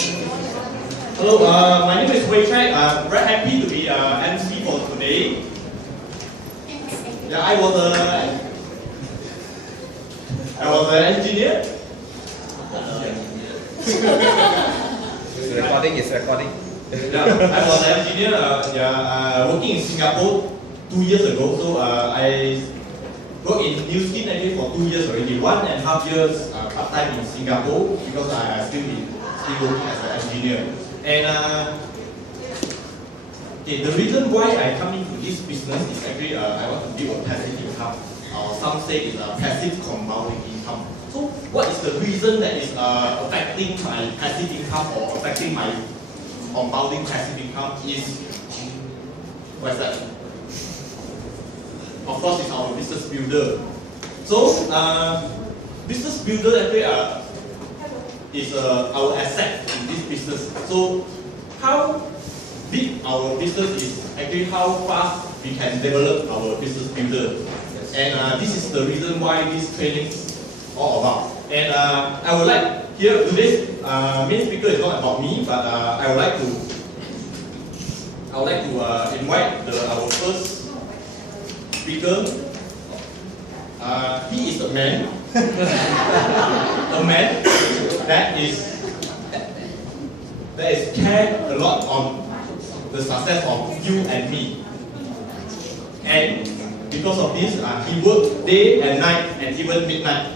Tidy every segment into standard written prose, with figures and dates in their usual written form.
Hello, my name is Wei Chai. I'm very happy to be MC for today. Yeah, I was an engineer. It's recording. Yeah, I was an engineer. Working in Singapore 2 years ago. So I worked in New Skin actually for 2 years already. 1.5 years part time in Singapore because I still working as an engineer. And okay, the reason why I come into this business is actually I want to build a passive income. Some say it's a passive compounding income. So what is the reason that is affecting my passive income or affecting my compounding passive income is, what's that? Of course, it's our business builder. So business builder actually is our asset in this business. So how big our business is actually how fast we can develop our business builder. And this is the reason why this training is all about. And I would like here today's main speaker is not about me, but I would like to invite our first speaker. He is a man, a man that is cared a lot on the success of you and me. And because of this, he worked day and night and even midnight.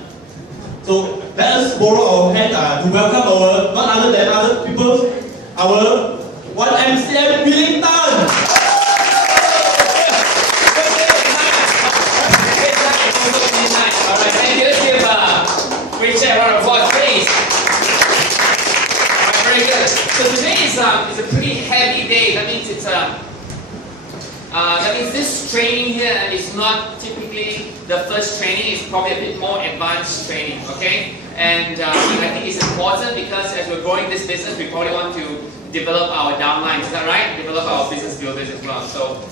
So let us borrow our hand to welcome our none other than other people, our 1MCM Wellington. Alright, thank you. Let's give Wei Chai a round of applause, please. Alright, very good. So today is a pretty heavy day. That means it's this training here is not typically the first training. It's probably a bit more advanced training, okay? And I think it's important because as we're growing this business, we probably want to develop our downline. Is that right? Develop our business builders as well. So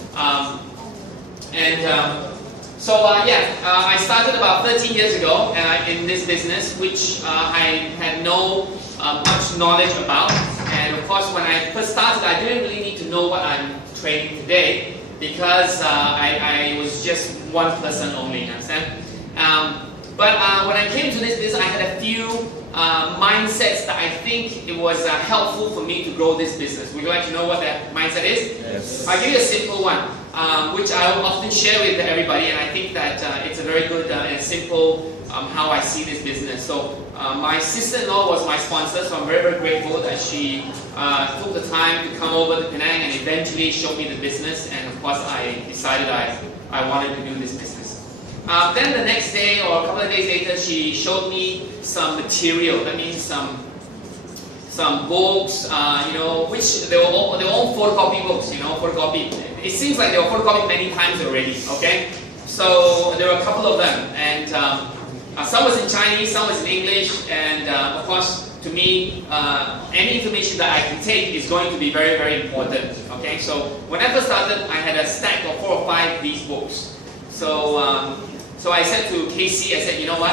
I started about 13 years ago in this business, which I had no much knowledge about. And of course, when I first started, I didn't really need to know what I'm training today because I was just one person only, you understand? But when I came to this business, I had a few mindsets that I think it was helpful for me to grow this business. Would you like to know what that mindset is? Yes. I'll give you a simple one, which I will often share with everybody, and I think that it's a very good and simple how I see this business. So my sister-in-law was my sponsor, so I'm very, very grateful that she took the time to come over to Penang and eventually showed me the business, and of course I decided I wanted to do this business. Then the next day or a couple of days later, she showed me some material. That means some books, which they were all photocopy books, photocopy. It seems like they were photocopied many times already, okay? So there were a couple of them, and some was in Chinese, some was in English, and of course, to me, any information that I can take is going to be very, very important, okay? So when I first started, I had a stack of 4 or 5 of these books. So I said to Casey, I said, you know what,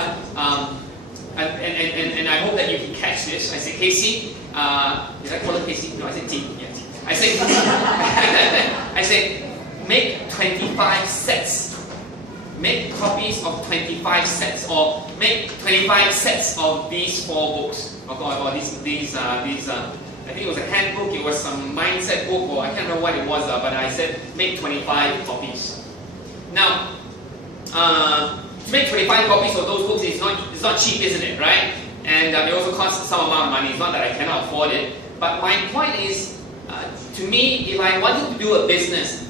and I hope that you can catch this. I said, Casey, did I call it Casey? No, I said T. Yeah, T. I said, make 25 sets. Make copies of 25 sets, or make 25 sets of these 4 books, or these. I think it was a handbook. It was some mindset book, or I can't remember what it was. But I said, make 25 copies. Now, to make 25 copies of those books, it's not cheap, isn't it, right? And it also costs some amount of money. It's not that I cannot afford it. But my point is, to me, if I wanted to do a business,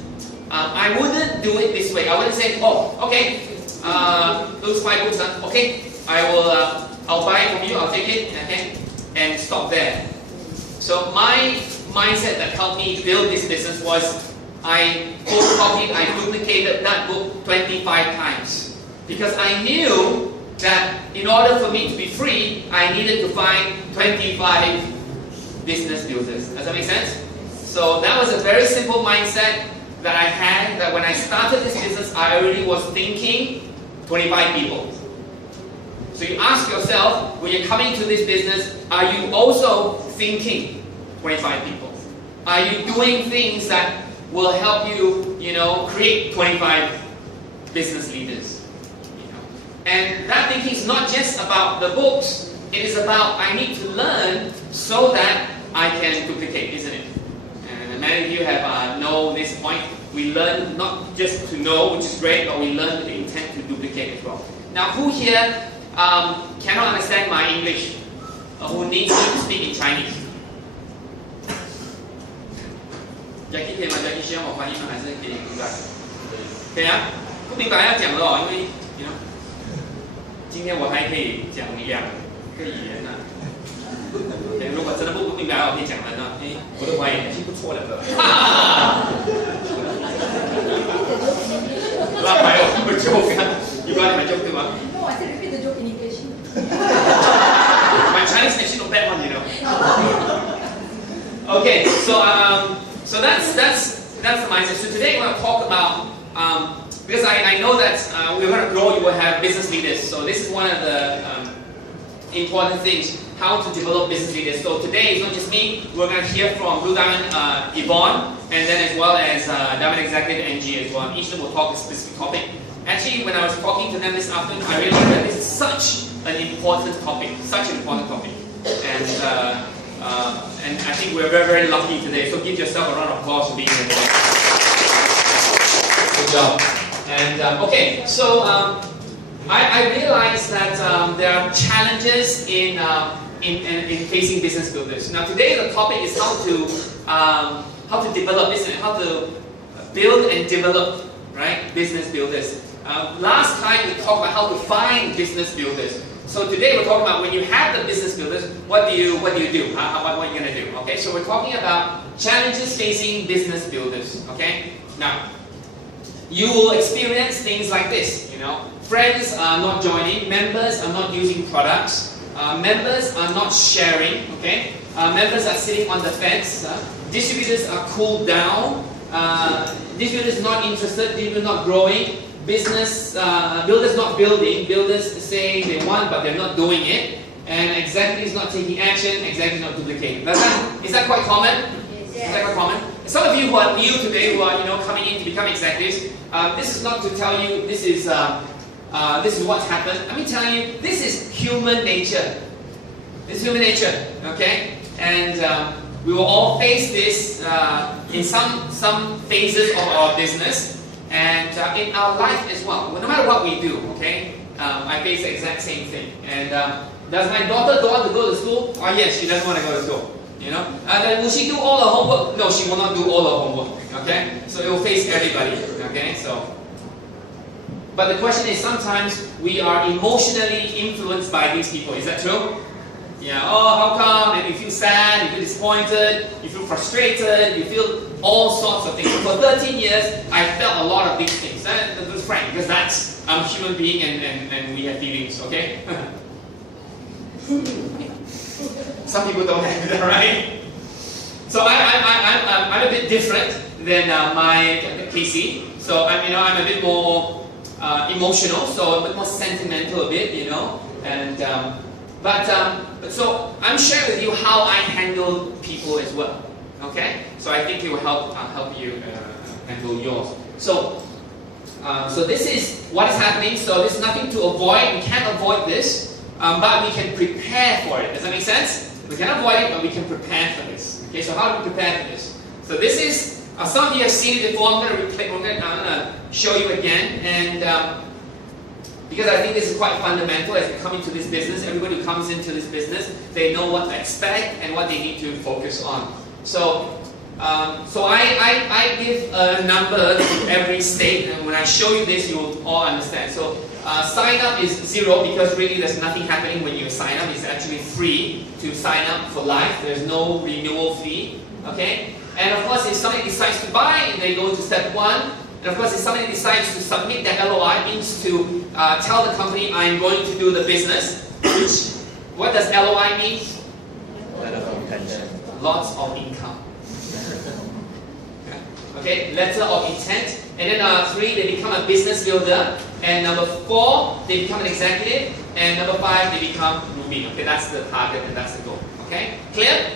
I wouldn't do it this way. I wouldn't say, oh, okay, those 5 books, okay, I'll buy it from you, I'll take it, okay, and stop there. So my mindset that helped me build this business was I photocopied, I duplicated that book 25 times. Because I knew that in order for me to be free, I needed to find 25 business builders. Does that make sense? So that was a very simple mindset that I had, that when I started this business, I already was thinking 25 people. So you ask yourself, when you're coming to this business, are you also thinking 25 people? Are you doing things that will help you, create 25 business leaders? And that thinking is not just about the books. It is about I need to learn so that I can duplicate, isn't it? And many of you have know this point. We learn not just to know, which is great, but we learn with the intent to duplicate as well. Now, who here cannot understand my English? Who needs me to speak in Chinese? Jackie 可以吗 ？Jackie 需要我翻译吗？还是可以明白？可以啊，不明白要讲的哦，因为今天我还可以讲2个语言呢。如果真的不明白，我可以讲人啊。我的华语还是不错的。那还有什么 joke 啊？你把你们 joke 对吗 No, I said repeat the joke in English. My Chinese actually not bad one, Okay, so that's the mindset. So today we're going to talk about because I know that we're going to grow. You will have business leaders. So this is one of the important things, how to develop business leaders. So today it's not just me. We're going to hear from Blue Diamond Yvonne, and then as well as Diamond Executive NG as well. Each of them will talk a specific topic. Actually, when I was talking to them this afternoon, I realized that this is such an important topic, and I think we're very, very lucky today. So give yourself a round of applause for being here today. Good job. And okay, so I realized that there are challenges in facing business builders. Now today the topic is how to develop business, how to build and develop, right, business builders. Last time we talked about how to find business builders. So today we're talking about when you have the business builders, what do you do? What are you going to do? Okay, so we're talking about challenges facing business builders. Okay, now you will experience things like this. Friends are not joining, members are not using products, members are not sharing. Okay, members are sitting on the fence. Distributors are cooled down. Distributors not interested. Distributors not growing. Business builders not building, builders saying they want but they're not doing it, and executives not taking action, executives not duplicating. Is that quite common? Yes. Is that quite common? Some of you who are new today, who are coming in to become executives, this is not to tell you this is what's happened. Let me tell you, this is human nature. This is human nature, okay? And we will all face this in some phases of our business. And in our life as well, no matter what we do, okay, I face the exact same thing. And does my daughter don't want to go to school? Oh yes, she doesn't want to go to school. Will she do all her homework? No, she will not do all her homework. Okay, so it will face everybody. Okay, so. But the question is, sometimes we are emotionally influenced by these people. Is that true? Yeah. Oh, how come? And you feel sad, you feel disappointed, you feel frustrated, you feel all sorts of things. For 13 years, I felt a lot of these things. That's frank, because I'm a human being and we have feelings, okay? Some people don't have that, right? So I'm a bit different than my Casey. So I'm a bit more emotional, so a bit more sentimental a bit, and But so I'm sharing with you how I handle people as well. Okay, so I think it will help you handle yours. So this is what is happening. So there's nothing to avoid. We can't avoid this, but we can prepare for it. Does that make sense? We can avoid it, but we can prepare for this. Okay, so how do we prepare for this? So this is some of you have seen it before. I'm going to show you again, and because I think this is quite fundamental as we come into this business. Everybody who comes into this business, they know what to expect and what they need to focus on. So I give a number to every state, and when I show you this, you will all understand. So sign up is 0 because really there's nothing happening when you sign up. It's actually free to sign up for life. There's no renewal fee. Okay? And of course, if somebody decides to buy, they go to step 1. And of course, if somebody decides to submit their LOI, it means to tell the company, I'm going to do the business. Which, what does LOI mean? Letter of intention. Lots of income. Okay, letter of intent. And then 3, they become a business builder. And number 4, they become an executive. and number 5, they become blooming. Okay, that's the target and that's the goal. Okay, clear?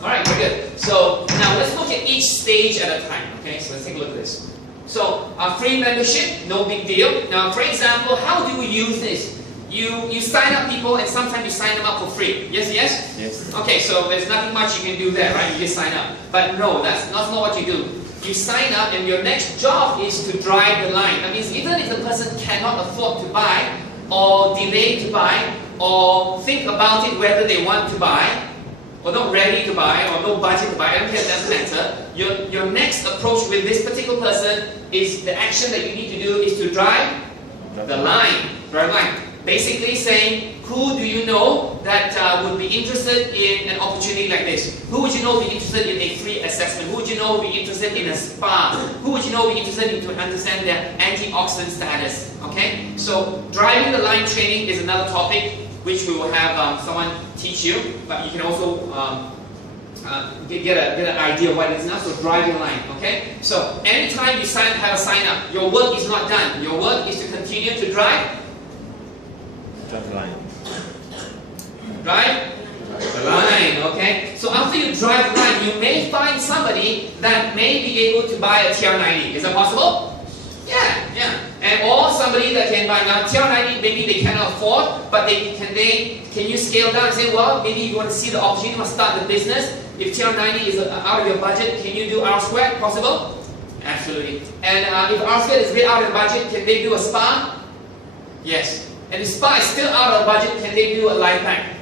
Alright, very good. So now let's look at each stage at a time. Okay, so let's take a look at this. So free membership, no big deal. Now for example, how do we use this? You sign up people and sometimes you sign them up for free. Yes, yes? Yes. Okay, so there's nothing much you can do there, right? You just sign up. But no, that's not what you do. You sign up and your next job is to drive the line. That means even if the person cannot afford to buy or delay to buy or think about it whether they want to buy or not ready to buy or no budget to buy, I don't care, it doesn't matter. Your next approach with this particular person is the action that you need to do is to drive the line. Drive line. Basically saying, who do you know that would be interested in an opportunity like this? Who would you know be interested in a free assessment? Who would you know be interested in a spa? Who would you know be interested in to understand their antioxidant status? Okay? So driving the line training is another topic which we will have someone teach you, but you can also get an idea of what it is now. So driving the line, okay? So anytime you have a sign up, your work is not done. Your work is to continue to drive the line. Drive the line, okay? So after you drive the line, you may find somebody that may be able to buy a TR90. Is that possible? Yeah. And or somebody that can buy now TR90, maybe they cannot afford, but can you scale down and say, well, maybe you want to see the opportunity, you want to start the business. If TR90 is out of your budget, can you do R squared? Possible? Absolutely. And if R squared is way out of the budget, can they do a spa? Yes. And if spa is still out of the budget, can they do a life pack?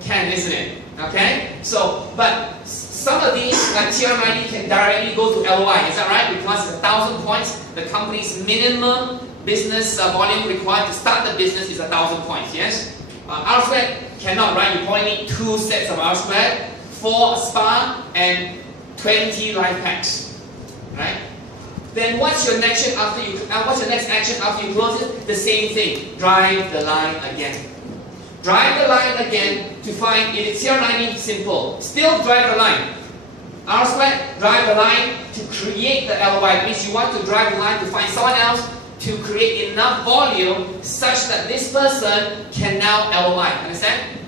Can, isn't it? Okay? So, but some of these, like TR90, can directly go to LOI. Is that right? Because it's 1,000 points. The company's minimum business volume required to start the business is 1,000 points. Yes? R squared cannot, right? You probably need 2 sets of R squared, 4 spa, and 20 life packs. Right? Then what's your next action after you close it? The same thing. Drive the line again. Drive the line again to find, if it's TR90, simple. Still drive the line. R squared, drive the line to create the LOI. It means you want to drive the line to find someone else to create enough volume such that this person can now LOI. Understand?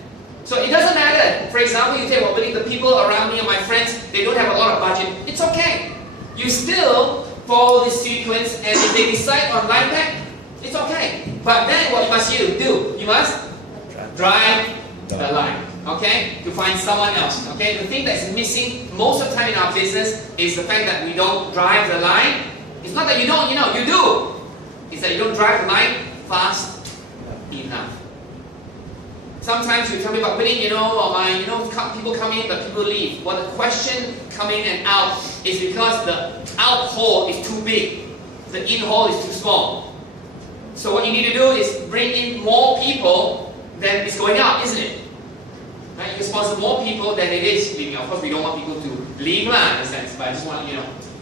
So it doesn't matter. For example, you say, well, the people around me or my friends, they don't have a lot of budget. It's okay. You still follow this sequence, and if they decide on life pack, it's okay. But then what must you do? You must drive the line, okay? To find someone else, okay? The thing that's missing most of the time in our business is the fact that we don't drive the line. It's not that you don't, you do. It's that you don't drive the line fast enough. Sometimes you tell me about quitting, people come in but people leave. Well, the question coming in and out is because the out hole is too big, the in hole is too small. So what you need to do is bring in more people than is going out, isn't it? Right? You can sponsor more people than it is leaving. Of course, we don't want people to leave in a sense, but I just want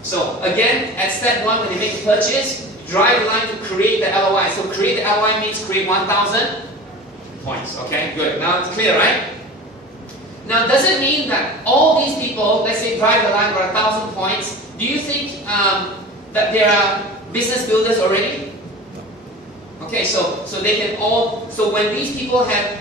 So again, at step 1, when they make a purchase, drive the line to create the LOI. So create the LOI means create 1,000 points. Okay, good. Now it's clear, right? Now, does it mean that all these people, let's say, drive the line for 1,000 points? Do you think that they are business builders already? Okay, so they can all. So when these people have,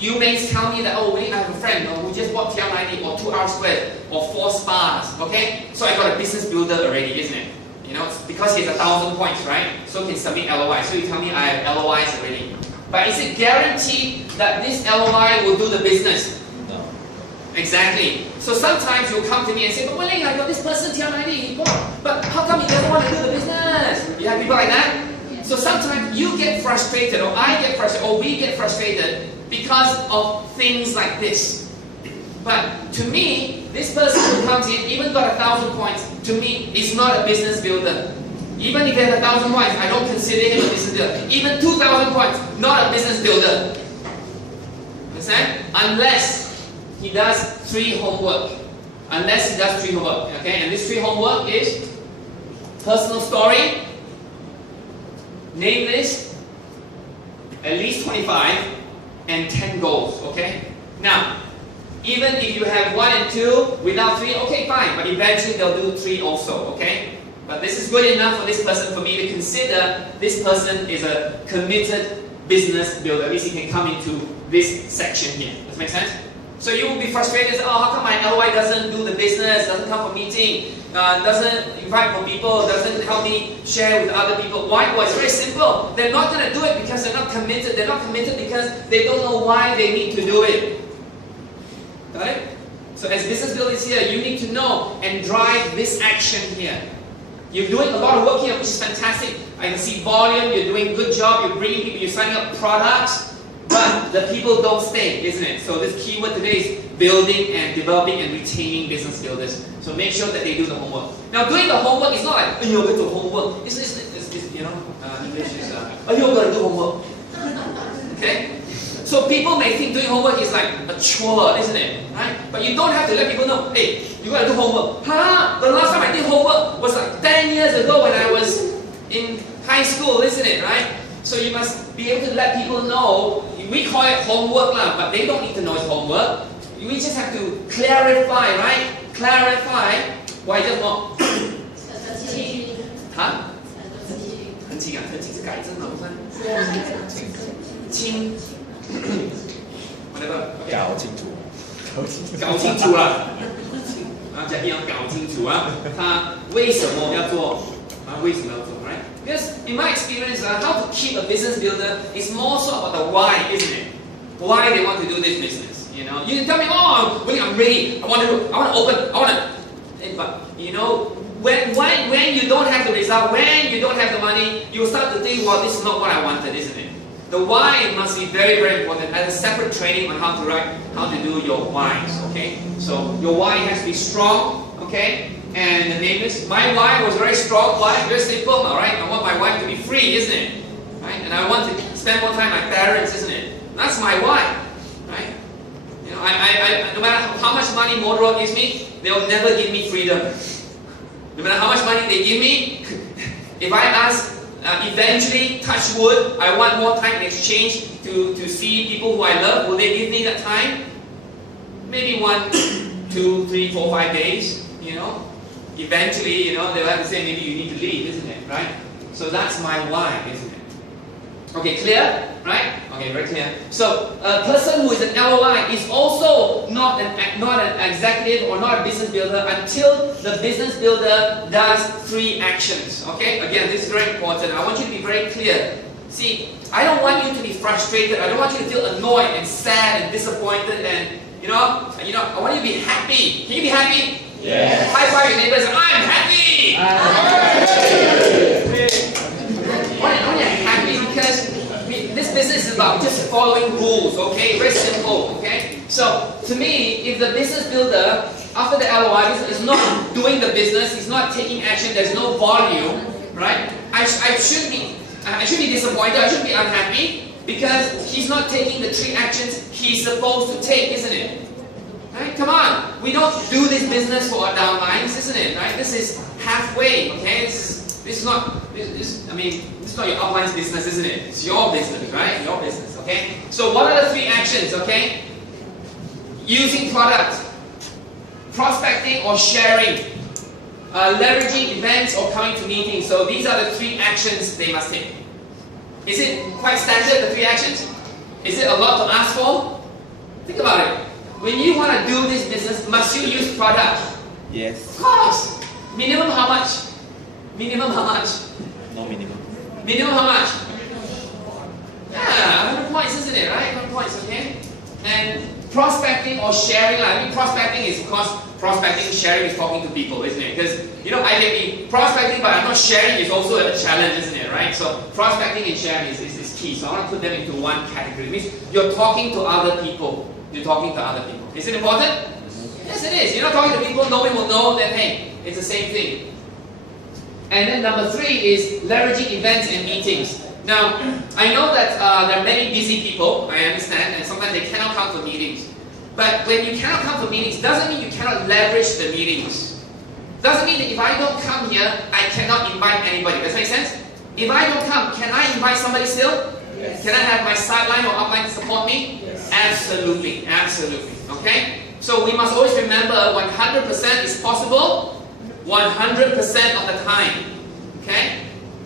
you may tell me that, oh, I have a friend who just bought TR90 or 2 R squared or 4 spas. Okay, so I got a business builder already, isn't it? It's because he has 1,000 points, right? So he can submit LOI. So you tell me I have LOIs already. But is it guaranteed that this LOI will do the business? No. Exactly. So sometimes you'll come to me and say, but Wei Ling, I got this person TR90, he bought, but how come he doesn't want to do the business? You have people like that? So sometimes you get frustrated, or I get frustrated, or we get frustrated because of things like this. But to me, this person who comes in, even got 1,000 points, to me, is not a business builder. Even if he has 1,000 points, I don't consider him a business builder. Even 2,000 points, not a business builder. Understand? Unless he does 3 homework. Unless he does 3 homework. Okay? And this 3 homework is personal story, name list, at least 25, and 10 goals. Okay? Now, even if you have 1 and 2 without 3, okay, fine. But eventually they'll do 3 also. Okay? But this is good enough for this person, for me to consider this person is a committed business builder. Means he can come into this section here. Does that make sense? So you will be frustrated, say, oh, how come my LOI doesn't do the business, doesn't come for meeting, doesn't invite more people, doesn't help me share with other people? Why? Well, it's very simple. They're not going to do it because they're not committed. They're not committed because they don't know why they need to do it. Got it? So as business builders here, you need to know and drive this action here. You're doing a lot of work here, which is fantastic. I can see volume, you're doing a good job, you're bringing people, you're signing up products, but the people don't stay, isn't it? So this keyword today is building and developing and retaining business builders. So make sure that they do the homework. Now doing the homework is not like, oh, you're going to do homework. It's you know, English is, oh, you're going to do homework. Okay? So people may think doing homework is like a chore, isn't it? Right? But you don't have to let people know, hey, you got to do homework. Huh? The last time I did homework was like 10 years ago when I was in high school, isn't it? Right? So you must be able to let people know. We call it homework, but they don't need to know it's homework. We just have to clarify, right? Clarify. Why just not? Huh? 很轻啊，很轻是改正了，不是？轻 ，whatever， 搞清楚，搞清楚了。啊，嘉宾要搞清楚啊，他为什么要做？为什么要做 ？Right? Because in my experience, how to keep a business builder is more so about the why, isn't it? Why they want to do this business? You know, you can tell me, oh, I'm ready. I want to open. I want to. But you know, when you don't have the result, when you don't have the money, you start to think, well, this is not what I wanted, isn't it? The why must be very, very important. As a separate training on how to do your whys. Okay, so your why has to be strong. Okay. And the name is, my why was very strong. Why? Very simple, alright? I want my wife to be free, isn't it? Right? And I want to spend more time with my parents, isn't it? That's my why. Right? You know, I no matter how much money Motorola gives me, they will never give me freedom. No matter how much money they give me, if I ask, eventually, touch wood, I want more time in exchange to see people who I love, will they give me that time? Maybe 1, 2, 3, 4, 5 days, you know? Eventually, you know, they'll have to say, maybe you need to leave, isn't it? Right? So that's my why, isn't it? Okay, clear? Right? Okay, very clear. So a person who is an LOI is also not an executive or not a business builder until the business builder does 3 actions. Okay? Again, this is very important. I want you to be very clear. See, I don't want you to be frustrated. I don't want you to feel annoyed and sad and disappointed and you know, I want you to be happy. Can you be happy? Yes. High five your neighbor and say, I'm happy! I want you happy because this business is about just following rules, okay? Very simple, okay? So, to me, if the business builder, after the LOI, is not doing the business, he's not taking action, there's no volume, right? I should be disappointed, I should be unhappy because he's not taking the 3 actions he's supposed to take, isn't it? Right? Come on, we don't do this business for our downlines, isn't it? Right? This is halfway, okay? This is not your upline's business, isn't it? It's your business, right? Your business, okay? So what are the 3 actions, okay? Using product, prospecting or sharing, leveraging events or coming to meetings. So these are the 3 actions they must take. Is it quite standard, the 3 actions? Is it a lot to ask for? Think about it. When you want to do this business, must you use product? Yes. Of course. Minimum how much? Minimum how much? No minimum. Minimum how much? Yeah, 100 points, isn't it? Right? 100 points, okay? And prospecting or sharing, I mean, prospecting is, of course, prospecting, sharing is talking to people, isn't it? Because, you know, I can be prospecting, but I'm not sharing is also a challenge, isn't it? Right? So, prospecting and sharing is key. So, I want to put them into one category. It means you're talking to other people. You're talking to other people. Is it important? Yes, it is. You're not talking to people, nobody will know that, hey, it's the same thing. And then number 3 is leveraging events and meetings. Now, I know that there are many busy people, I understand, and sometimes they cannot come for meetings. But when you cannot come for meetings, doesn't mean you cannot leverage the meetings. Doesn't mean that if I don't come here, I cannot invite anybody. Does that make sense? If I don't come, can I invite somebody still? Yes. Can I have my sideline or upline to support me? Yes. Absolutely, absolutely. Okay? So we must always remember 100% is possible 100% of the time. Okay?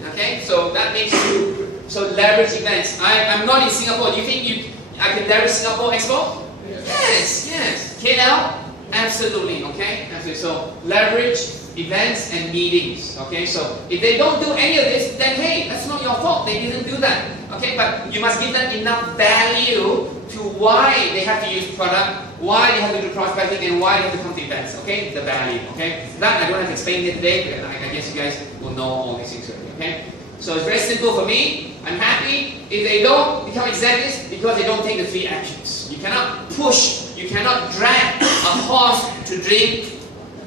Okay? So that makes you So leverage events. I'm not in Singapore. Do you think I can leverage Singapore Expo? Yes, yes. KL? Absolutely, okay? Absolutely. So leverage events and meetings, okay? So if they don't do any of this, then hey, that's not your fault. They didn't do that, okay? But you must give them enough value to why they have to use product, why they have to do prospecting, and why they have to come to events, okay? The value, okay? That I don't have to explain it today, but I guess you guys will know all these things already, okay? So it's very simple for me. I'm happy if they don't become executives because they don't take the 3 actions. You cannot push, you cannot drag a horse to drink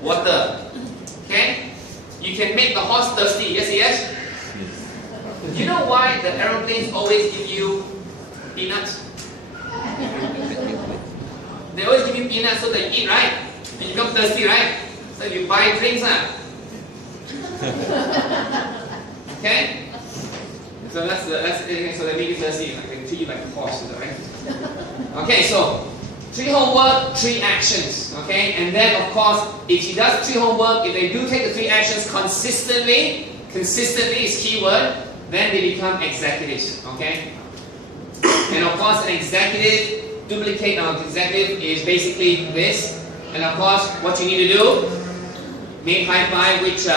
water. Okay? You can make the horse thirsty. Yes, yes? Do you know why the aeroplanes always give you peanuts? They always give you peanuts so that you eat, right? And you become thirsty, right? So you buy drinks, Okay? So that's so they make you thirsty. Like they treat you like a horse, right? Okay, so 3 homework, 3 actions. Okay, and then of course, if she does 3 homework, if they do take the 3 actions consistently is keyword, then they become executives. Okay, and of course, an executive duplicate of executive is basically this. And of course, what you need to do, make high five, which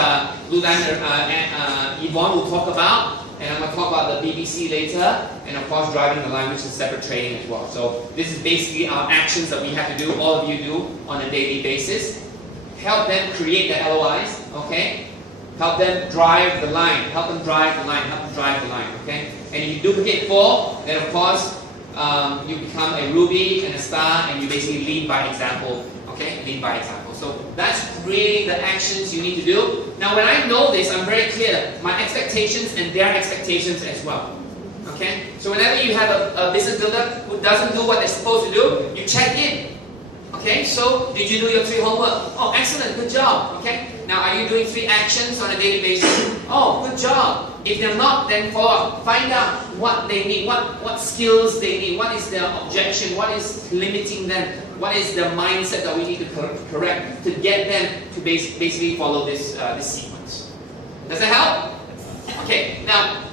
Ludan and Yvonne will talk about. And I'm going to talk about the BBC later, and of course driving the line, which is a separate training as well. So this is basically our actions that we have to do, all of you do on a daily basis. Help them create the LOIs, okay? Help them drive the line, help them drive the line, okay? And if you duplicate 4, then of course you become a Ruby and a Star, and you basically lead by example, okay? Lead by example. So that's really the actions you need to do. Now when I know this, I'm very clear. My expectations and their expectations as well. Okay? So whenever you have a business builder who doesn't do what they're supposed to do, you check in. Okay? So did you do your 3 homework? Oh, excellent, good job. Okay? Now are you doing 3 actions on a daily basis? Oh, good job. If they're not, then follow up. Find out what they need, what skills they need, what is their objection, what is limiting them, what is the mindset that we need to correct to get them to basically follow this sequence. Does that help? Okay, now,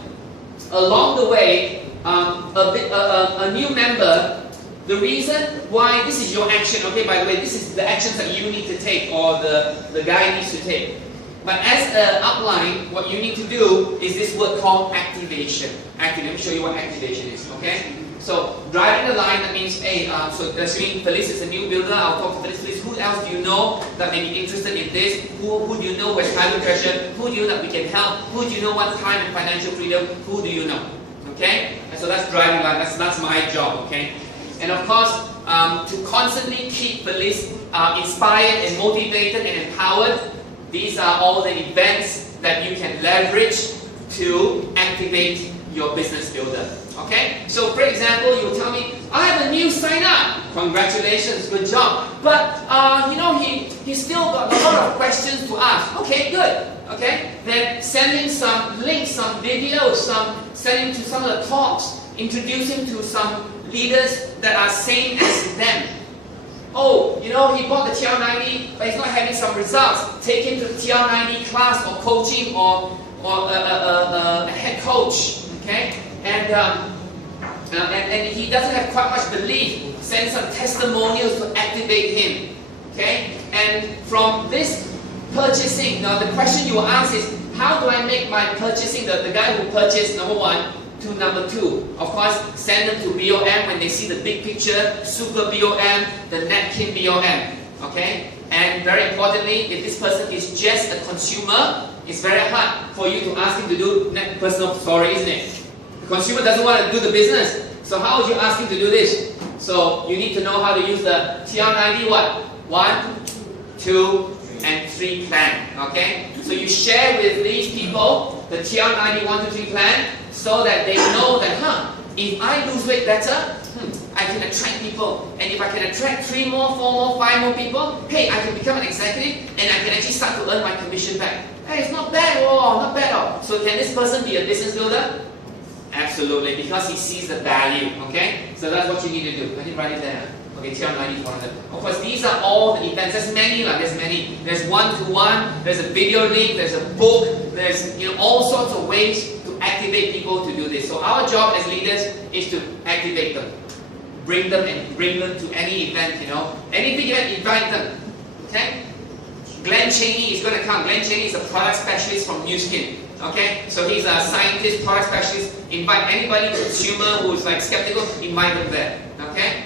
along the way, a new member, the reason why this is your action, okay, by the way, this is the actions that you need to take or the guy needs to take. But as an outline, what you need to do is this word called activation. Let me show you what activation is, okay? So, driving the line, that means, hey, so assuming Felice is a new builder, I'll talk to Felice. Who else do you know that may be interested in this? Who do you know where's time and treasure? Who do you know that we can help? Who do you know what's time and financial freedom? Who do you know? Okay? And so that's driving line, that's my job, okay? And of course, to constantly keep Felice inspired and motivated and empowered, these are all the events that you can leverage to activate your business builder. Okay? So for example, you will tell me, I have a new sign up. Congratulations, good job. But you know, he still got a lot of questions to ask. Okay, good. Okay? Then send him some links, some videos, send him to some of the talks, introduce him to some leaders that are same as them. Oh, you know, he bought the TL90, but he's not having some results. Take him to the TL90 class or coaching or a head coach. Okay? And he doesn't have quite much belief. Send some testimonials to activate him. Okay? And from this purchasing, now the question you will ask is, how do I make my purchasing, the guy who purchased number 1 to number 2? Of course, send them to BOM when they see the big picture, super BOM, the napkin BOM. Okay? And very importantly, if this person is just a consumer, it's very hard for you to ask him to do personal story, isn't it? The consumer doesn't want to do the business. So how would you ask him to do this? So you need to know how to use the TL90 what? 1, 2, and 3 plan. Okay? So you share with these people the TL90 1, 2, 3 plan so that they know that, if I lose weight better, I can attract people. And if I can attract 3 more, 4 more, 5 more people, hey, I can become an executive and I can actually start to earn my commission back. Hey, it's not bad, not bad. So can this person be a business builder? Absolutely, because he sees the value, okay? So that's what you need to do. I didn't write it there. Okay, TL90 is one of them. Of course, these are all the events. There's many. There's one-to-one, there's a video link, there's a book, there's all sorts of ways to activate activate people to do this. So our job as leaders is to activate them. Bring them to any event, you know. Any big event, invite them. Okay? Glenn Cheney is going to come. Glenn Cheney is a product specialist from Nu Skin. Okay? So he's a scientist, product specialist. Invite anybody, consumer who is like skeptical, invite them there. Okay?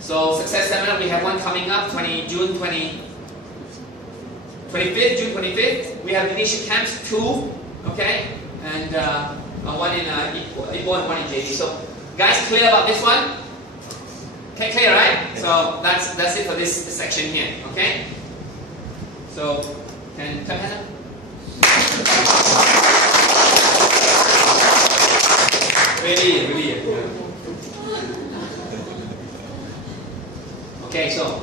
So Success Seminar, we have one coming up, June 25th. We have leadership camps, 2. Okay? And one in Ipoh and one in JD. So guys, clear about this one? Okay, clear, right? So that's it for this section here. Okay? So, can turn hand up? Really. Okay, so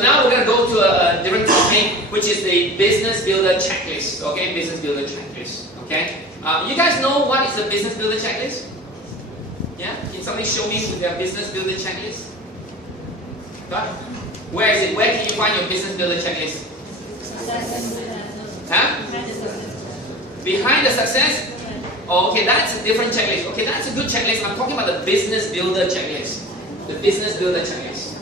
now we're going to go to a different topic, which is the Business Builder Checklist. Okay, Business Builder Checklist. Okay, you guys know what is a Business Builder Checklist? Yeah, can somebody show me their Business Builder Checklist? What? Where is it? Where can you find your Business Builder Checklist? Huh? Behind the success? Oh, okay, that's a different checklist. Okay, that's a good checklist. I'm talking about the Business Builder Checklist. The Business Builder Checklist.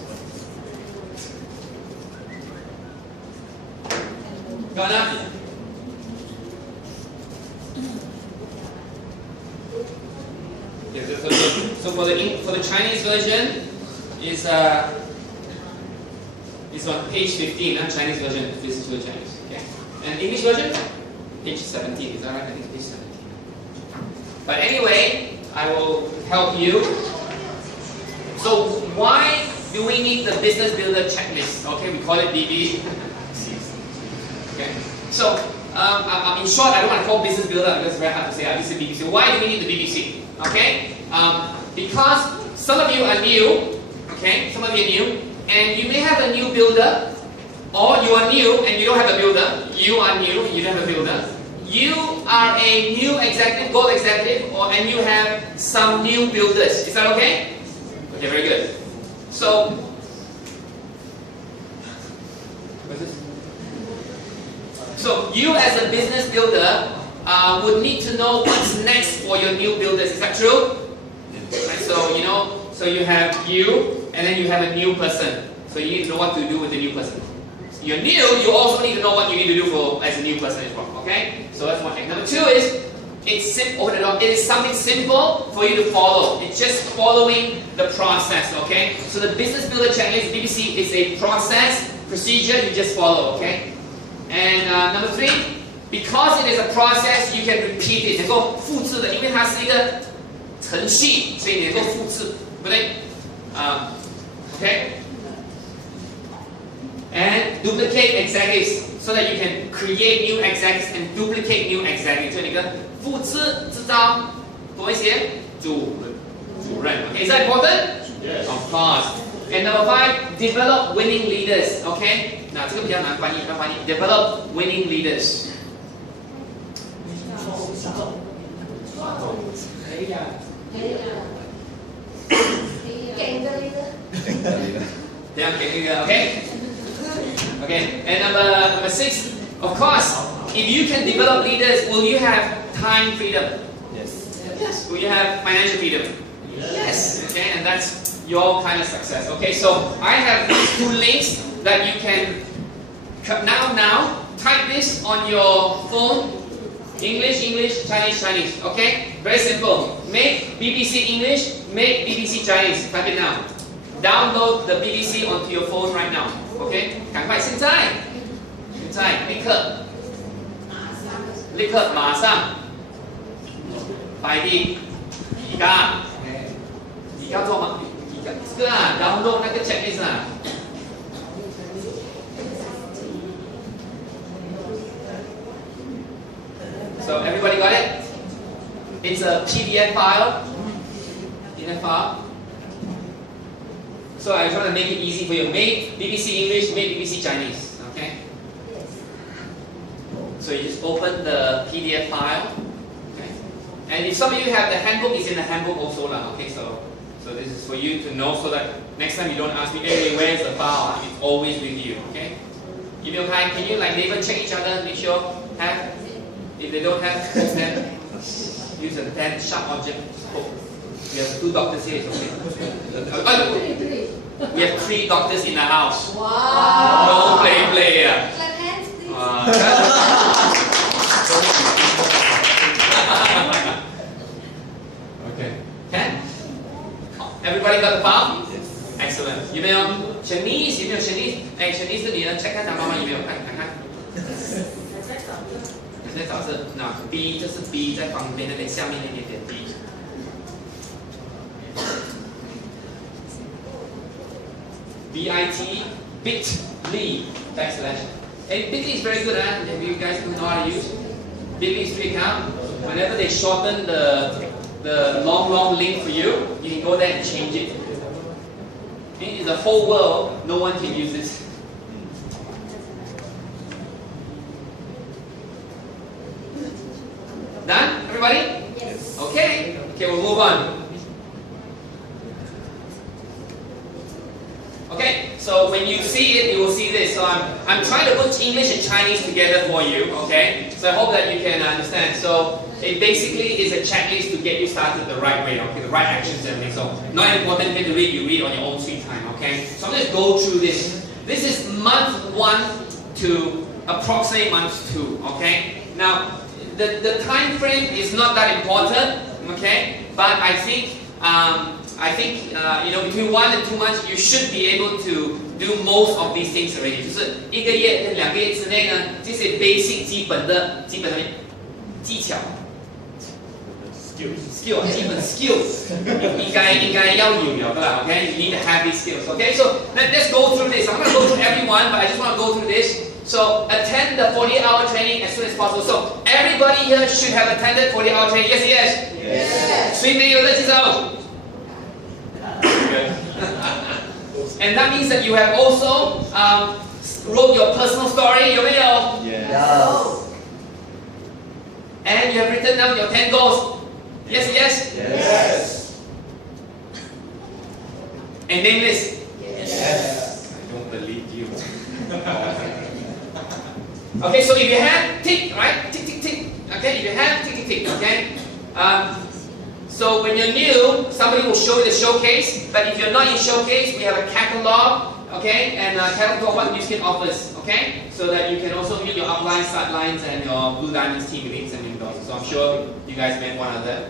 Got enough? Okay, so for the Chinese version is on page 15. Chinese version, Business Builder Checklist. Okay, and English version, page 17. Is that right? I think it's page 17. But anyway, I will help you. So why do we need the Business Builder Checklist? Okay, we call it BB. Okay. So in short, I don't want to call Business Builder because it's very hard to say. This is BBC. Why do we need the BBC? Okay, because some of you are new. Okay, some of you are new, and you may have a new builder, or you are new and you don't have a builder. You are new and you don't have a builder. You are a new executive, gold executive, and you have some new builders. Is that okay? Okay, very good. So, what's this? So you as a business builder would need to know what's next for your new builders. Is that true? Right, so so you have you, and then you have a new person. So you need to know what to do with the new person. You're new, you also need to know what you need to do as a new person as well. Okay? So that's one thing. Number 2 is it's simple. It is something simple for you to follow. It's just following the process. Okay? So the Business Builder Checklist, BBC, is a process, procedure you just follow. Okay? And number 3, because it is a process, you can repeat it. 能够复制的，因为它是一个程序，所以你能够复制，对不对？Okay? And duplicate executives so that you can create new executives and duplicate new executives. 所以你跟复制制造多一些主任。Okay, is that important? Yes. Of course. And number 5, develop winning leaders. Okay? 那这个比较难翻译，develop winning leaders. 这样给那个 OK? Okay, and number 6, of course, if you can develop leaders, will you have time freedom? Yes. Yes. Will you have financial freedom? Yes. Okay, and that's your kind of success. Okay, so I have these 2 links that you can now type this on your phone. English, Chinese. Okay, very simple. Make BBC English, make BBC Chinese. Type it now. Download the BBC onto your phone right now. Okay? 赶快现在立刻马上摆地而家做吗？这个download 那个 checklist 啊。So everybody got it? It's a PDF file. So I try to make it easy for you. Make BBC English, make BBC Chinese. Okay? So you just open the PDF file. Okay? And if some of you have the handbook, it's in the handbook also lah. Okay, so this is for you to know so that next time you don't ask me, hey, where's the file? It's always with you. Okay? Give me a hand. Can you like neighbor check each other, make sure have? If they don't have, post them. Use a 10 sharp object. Hook. We have 2 doctors here, it's okay. We have 3 doctors in the house. Wow. No play. Clap hands, please. Okay. Can? Everybody got the file? Yes. Excellent. 有没有 Chinese？ 有没有 Chinese？ 哎 ，Chinese 的女人 check 看她妈妈有没有？看。在找是那 B， 这是 B 在旁边那边下面那点点 B。BIT bit.ly backslash. Hey, Bitly is very good, if you guys know how to use. Bitly is free account. Whenever they shorten the long link for you, you can go there and change it. In the whole world, no one can use this. Done? Everybody? Yes. Okay, we'll move on. Okay, so when you see it, you will see this. So I'm trying to put English and Chinese together for you, okay? So I hope that you can understand. So it basically is a checklist to get you started the right way, okay? The right actions and everything. So not important thing to read, you read on your own sweet time, okay? So I'm just go through this. This is month 1 to approximate month 2, okay? Now, the time frame is not that important, okay? But I think between 1 and 2 months, you should be able to do most of these things already. 就是1个月跟2个月之内呢，这些 basic 基本的技巧 skill 基本 skills 应该要有了的啦 ，okay? You need to have these skills, okay? So let's go through this. I'm not going to go through everyone, but I just want to go through this. So attend the 40-hour training as soon as possible. So everybody here should have attended 40-hour training. Yes. Yes. 谁没有的举手。And that means that you have also wrote your personal story, 有没有？ Yes. And you have written down your 10 goals. Yes. Yes. And name list. Yes. I don't believe you. Okay, so if you have tick, right? Tick. Okay, if you have tick. Okay. So when you're new, somebody will show you the showcase. But if you're not in showcase, we have a catalog, okay, and catalog what Newskin offers, okay, so that you can also meet your upline, sidelines, and your Blue Diamonds team meetings and windows. So I'm sure you guys met one of them.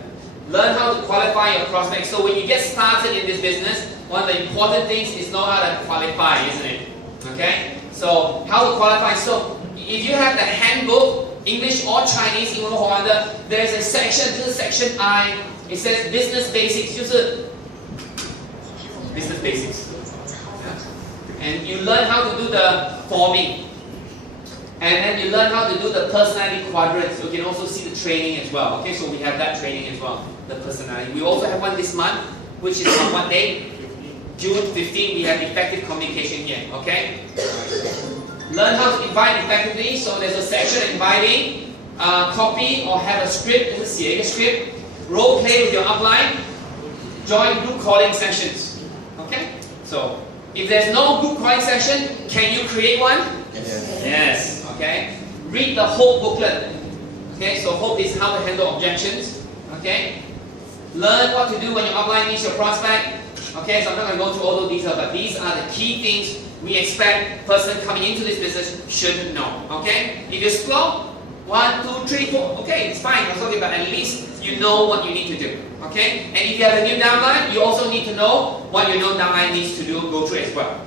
Learn how to qualify your prospects. So when you get started in this business, one of the important things is know how to qualify, isn't it? Okay. So how to qualify? So if you have the handbook, English or Chinese, 英文或华的, there's a section. This is section I. It says business basics, 就是 business basics. And you learn how to do the forming. And then you learn how to do the personality quadrants. You can also see the training as well. Okay, so we have that training as well, the personality. We also have one this month, which is on what day? June 15, we have effective communication here. Okay? Learn how to invite effectively. So there's a section inviting, copy or have a script. 就是写一个 script. Role play with your upline, join group calling sessions. Okay? So, if there's no group calling session, can you create one? Yes. Okay? Read the whole booklet. Okay? So, hope is how to handle objections. Okay? Learn what to do when your upline meets your prospect. Okay? So, I'm not going to go through all those details, but these are the key things we expect person coming into this business should know. Okay? If you're slow, 1, 2, 3, 4. Okay, it's fine. But at least you know what you need to do. Okay? And if you have a new downline, you also need to know what your new downline needs to do, go through as well.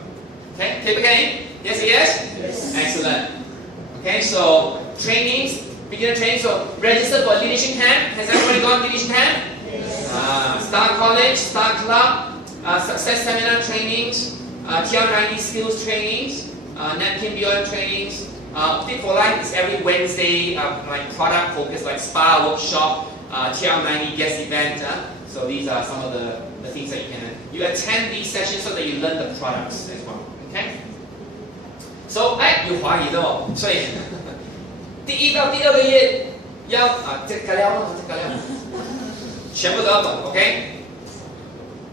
Okay? Keep again? Yes. Yes. Excellent. Okay, so trainings, beginner training. So register for leadership camp. Has everybody gone leadership camp? Yes. Start college, start club, success seminar trainings, TR90 skills trainings, napkin BOM trainings. Fit for Life is every Wednesday, like product focus, like spa workshop, TR90 guest event. So these are some of the things that you attend these sessions so that you learn the products as well. Okay? So, 要懷疑咯，所以第1到第2個月要這個了，全部都要懂 ，OK？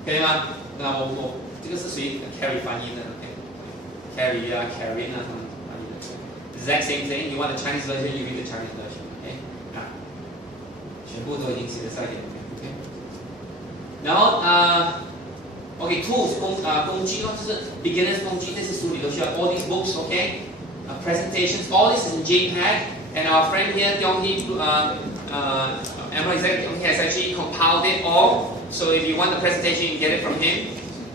可以嗎？那我這個是誰 Carrie 翻譯的 ？Carrie 啊 ，Karen 啊，他們翻譯的。Exact same thing. You want the Chinese version, you read the Chinese version. Okay? 全部都已经写在里面。OK， 然后OK tools 工具咯，就是 beginners 工具，这些书里都需要 all these books. OK， presentations, all this is in JPEG, and our friend here, Tiong Hee, Emerald Executive, he has actually compiled it all. So if you want the presentation, you can get it from him.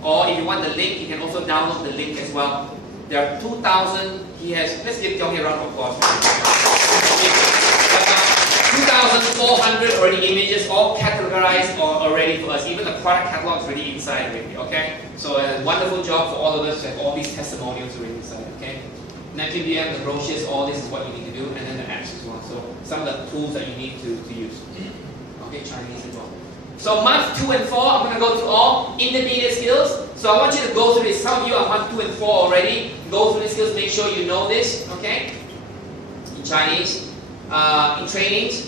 Or if you want the link, you can also download the link as well. There are 2,000, he has, let's give Tiong Hee a round of applause. 2,400 already images, all categorized or already for us. Even the product catalog is already inside already, okay? So a wonderful job for all of us to have all these testimonials already inside, okay? Neptune VM, the brochures, all this is what you need to do, and then the apps as well. So some of the tools that you need to use. Okay, Chinese as well. So month 2 and 4, I'm going to go through all intermediate skills. So I want you to go through this. Some of you are month 2 and 4 already. Go through the skills, make sure you know this, okay? In Chinese, in trainings,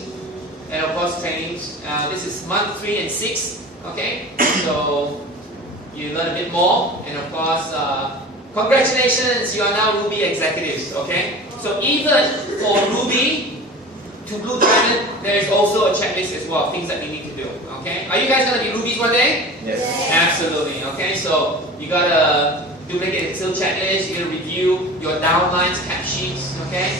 and of course trainings. This is month 3 and 6, okay? So you learn a bit more, and of course, congratulations, you are now Ruby executives, okay? So even for Ruby to Blue Diamond, there is also a checklist as well, things that you need to do, okay? Are you guys going to be Rubies one day? Yes. Absolutely, okay? So you got to duplicate the skill checklist, you got to review your downlines, cap sheets, okay?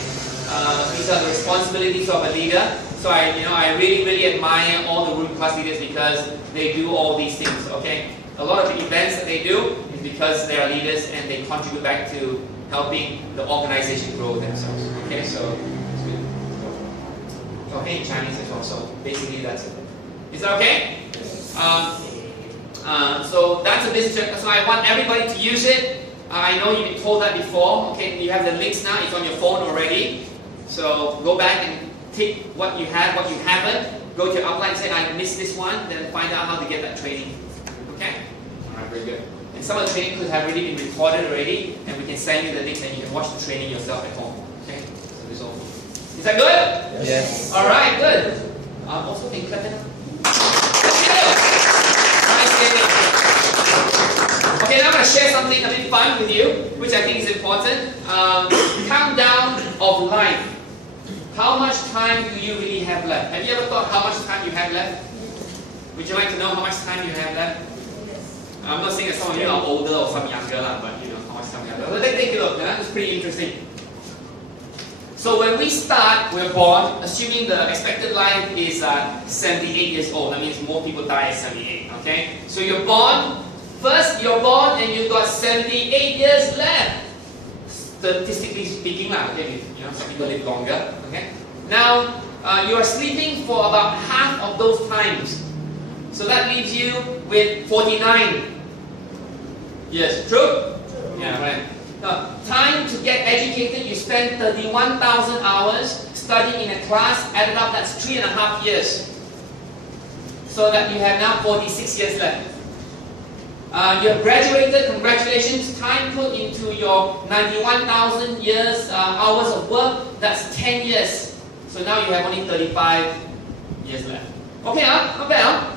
These are the responsibilities of a leader. So I really admire all the Ruby class leaders because they do all these things, okay? A lot of the events that they do is because they are leaders and they contribute back to helping the organization grow themselves, okay? So it's good. Okay, in Chinese as well, so basically that's it. Is that okay? So that's a business check. So I want everybody to use it. I know you've been told that before, okay? You have the links now, it's on your phone already. So go back and tick what you have, what you haven't. Go to your outline and say, I missed this one, then find out how to get that training. Okay? Alright, very good. And some of the training could have already been recorded already, and we can send you the links and you can watch the training yourself at home. Okay? So this all. Is that good? Yes. Alright, good. Also can clap it up. Okay, now I'm going to share something a bit fun with you, which I think is important. Countdown of life. How much time do you really have left? Have you ever thought how much time you have left? Would you like to know how much time you have left? I'm not saying that some of you are older or some younger, but you know how much time you have left. Let's take a look. That's pretty interesting. So when we start, we're born, assuming the expected life is 78 years old. That means more people die at 78. Okay? So you're born. First, you're born and you've got 78 years left. Statistically speaking, okay, some people live longer. Okay. Now you are sleeping for about half of those times, so that leaves you with 49 years. True? Yeah, right. Now, time to get educated, you spend 31,000 hours studying in a class. Added up, that's 3.5 years. So that you have now 46 years left. You have graduated, congratulations. Time put into your 91,000 hours of work, that's 10 years. So now you have only 35 years left. Okay, not bad, huh?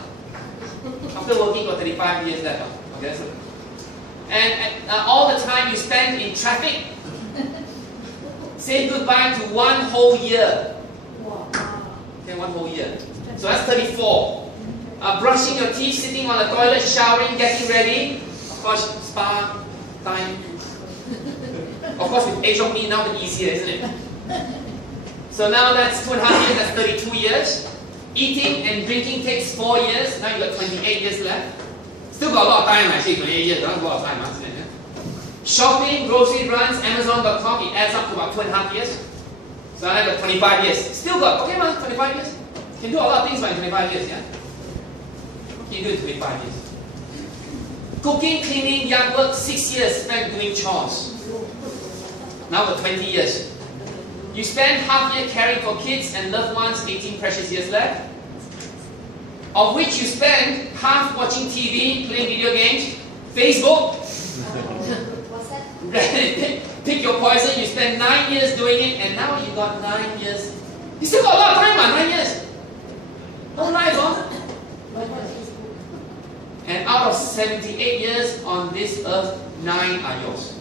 After working for 35 years left. Okay, that's it. And all the time you spend in traffic, say goodbye to 1 whole year. Okay, 1 whole year. So that's 34. Brushing your teeth, sitting on the toilet, showering, getting ready. Of course, spa time. Of course, with age of me, now it's easier, isn't it? So now that's 2.5 years, that's 32 years. Eating and drinking takes 4 years. Now you've got 28 years left. Still got a lot of time, actually, 28 years. That's a lot of time, isn't it? Shopping, grocery runs, Amazon.com, it adds up to about 2.5 years. So now I've got 25 years. Still got, okay, man, 25 years. Can do a lot of things by 25 years, yeah? You do it 25 years. Cooking, cleaning, yard work, 6 years spent doing chores. Now for 20 years. You spend half year caring for kids and loved ones, 18 precious years left. Of which you spend half watching TV, playing video games, Facebook. What's that? Pick your poison, you spend 9 years doing it, and now you got 9 years. You still got a lot of time, man, 9 years. Whole life, huh? And out of 78 years on this earth, 9 are yours.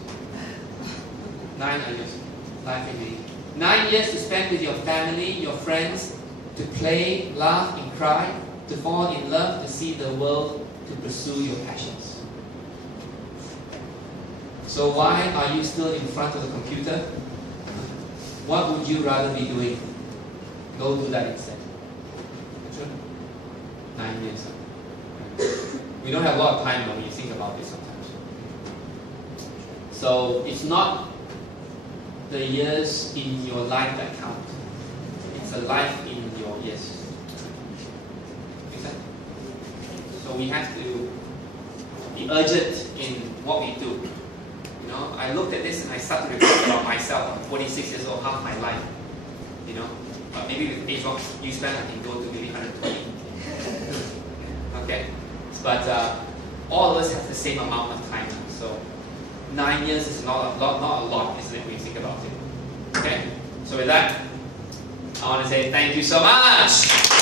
9 are yours. Life in me. 9 years to spend with your family, your friends, to play, laugh, and cry, to fall in love, to see the world, to pursue your passions. So why are you still in front of the computer? What would you rather be doing? Go do that instead. 9 years. We don't have a lot of time when you think about this sometimes. So it's not the years in your life that count. It's a life in your years. Make sense? So we have to be urgent in what we do. You know, I looked at this and I started to reflect about myself. I'm 46 years old, half my life. You know, but maybe with age what you spend, I can go to maybe 120. Okay, but all of us have the same amount of time. So 9 years is not a lot, isn't it, when you think about it? Okay, so with that, I want to say thank you so much.